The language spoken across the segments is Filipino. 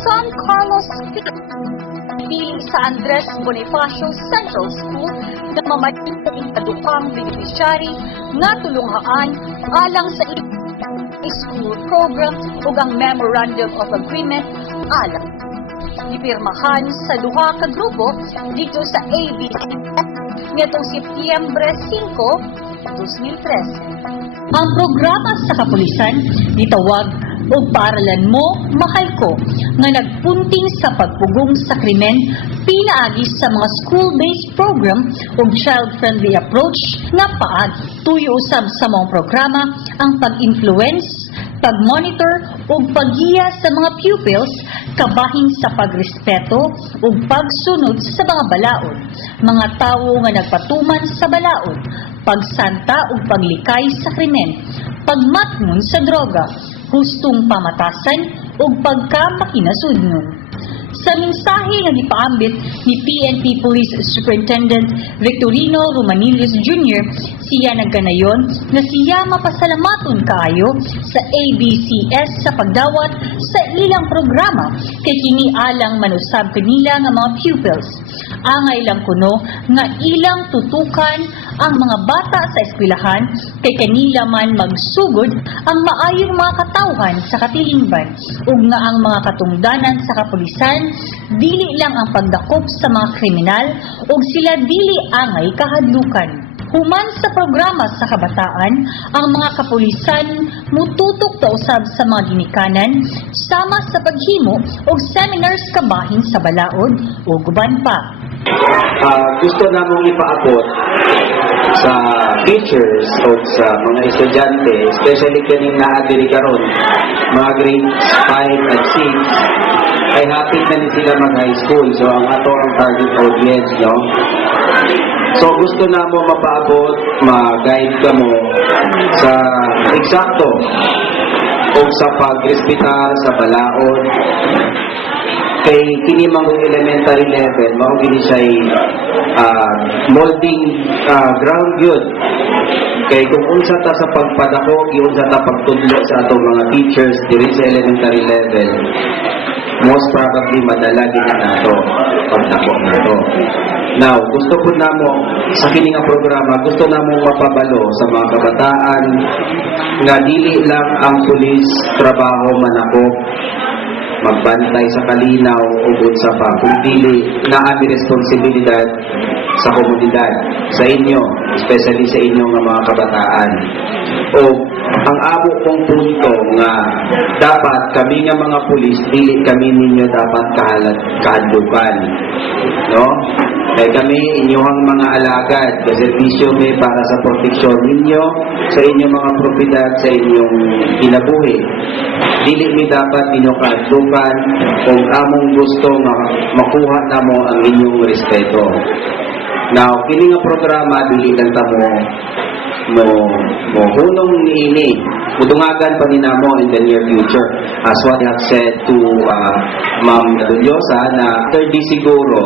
San Carlos Pili sa Andres Bonifacio Central School na mamating kadukang beneficiary nga tulunghaan alang sa school program ug ang Memorandum of Agreement alang ipirmahan sa duha ka grupo dito sa ABC nitong Setyembre 5, 2013. Ang programa sa kapulisan gitawag og paaralan mo mahal ko nga nagpunting sa pagpugong sa krimen pinaagi sa mga school-based program ug child-friendly approach nga paag tuyo usab sa mga programa ang pag-influence pag-monitor ug paggiya sa mga pupils kabahin sa pagrespeto ug pagsunod sa mga balaod mga tawo nga nagpatuman sa balaod pagsanta ug paglikay sa krimen pagmatmon sa droga hustong pamatasan ug pagkamakinasudnon sa mensahe nga gipaambit ni PNP Police Superintendent Victorino Romanillos Jr., siya nagkanayon na siya mapasalamaton kaayo sa ABCS sa pagdawat sa ilang programa kay kini alang manusab kanila nga mga pupils. Angay lang kuno nga ilang tutukan ang mga bata sa eskwelahan kay kanila man magsugod ang maayong mga katawhan sa katilingban ug nga ang mga katungdanan sa kapulisan dili lang ang pagdakop sa mga kriminal ug sila dili angay kahadlukan. Human sa programa sa kabataan, ang mga kapulisan mututok ta usab sa mga ginikanan sama sa paghimo og seminars kabahin sa balaod ug uban pa. Ah, gusto namong ipaabot sa teachers o sa mga estudyante, especially kaning naadiri karon, mga grades 5 at 6, ay happy na ni sila mag-high school. So, ang ato ang target audience, no? So, gusto na mo mapaabot, ma-guide ka mo sa eksakto o sa pagrespetar sa balaod, kay kini mga elementary level mao gini siya uh, molding ah, ground yun. Kay kung unsa ta sa pagpadako unsa ta pagtudlo sa atong mga teachers diri sa elementary level most probably madala na nato pagdako nato. Now gusto po namo sa kini nga programa gusto namo mapabalo sa mga kabataan nga dili lang ang pulis trabaho manakop magbantay sa kalinaw ug unsa pa. Kung dili naa mi responsibilidad sa komunidad sa inyo especially sa inyo nga mga kabataan. O ang amo kong punto nga dapat kami nga mga pulis dili kami ninyo dapat kahalat kahadlukan no? Kay kami inyong mga alagad kasi servisyo may para sa proteksyon ninyo sa inyong mga propiedad sa inyong kinabuhi dili mi dapat inyo kahadlukan kung among gusto nga makuha namo ang inyong respeto. Now kini nga programa dili lang ta mo mo mo hunong niini. Mudungagan pa ninamo in the near future. As what I have said to uh, Ma'am Dulyosa na di siguro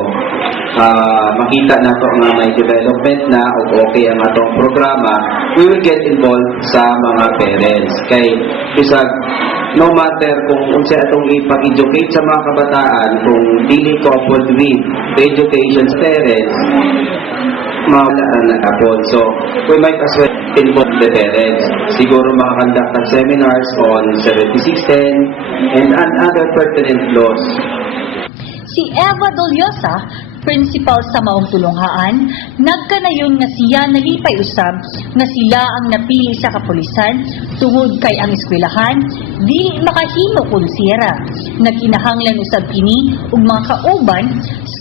ah, makita na to nga may development na o okay ang atong programa we will get involved sa mga parents. Kay bisag no matter kung unsa atong ipag-educate sa mga kabataan kung dili coupled with the education parents mawala ang nakapon. So, we might as well involve the parents. Siguro makakandak ng seminars on 7610 and on other pertinent laws. Si Eva Doliosa, principal sa Maong Tulunghaan, nagkanayon nga siya nalipay usab nga sila ang napili sa kapulisan tungod kay ang eskwelahan dili makahimo kun sira. Nagkinahanglan usab kini ug mga kauban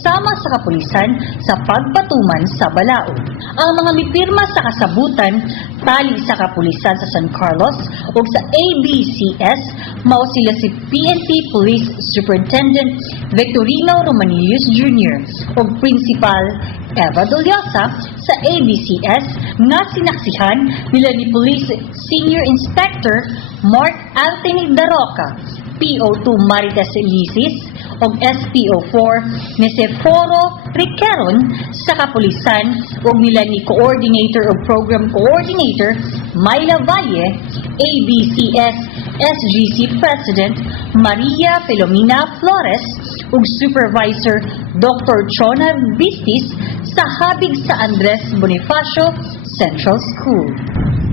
sama sa kapulisan sa pagpatuman sa balaod. Ang mga mipirma sa kasabutan tali sa kapulisan sa San Carlos ug sa ABCS mao sila si PNP Police Superintendent Victorino Romanillos Jr. ug Principal Eva Doliosa sa ABCS nga sinaksihan nila ni Police Senior Inspector Mark Anthony Daroca, PO2 Marites Lisis o SPO4 ni Seforo Riqueron sa kapulisan o nila ni Coordinator o Program Coordinator Myla Valle, ABCS SGC President Maria Filomena Flores ug Supervisor Dr. Chona Vistis sa habig sa Andres Bonifacio Central School.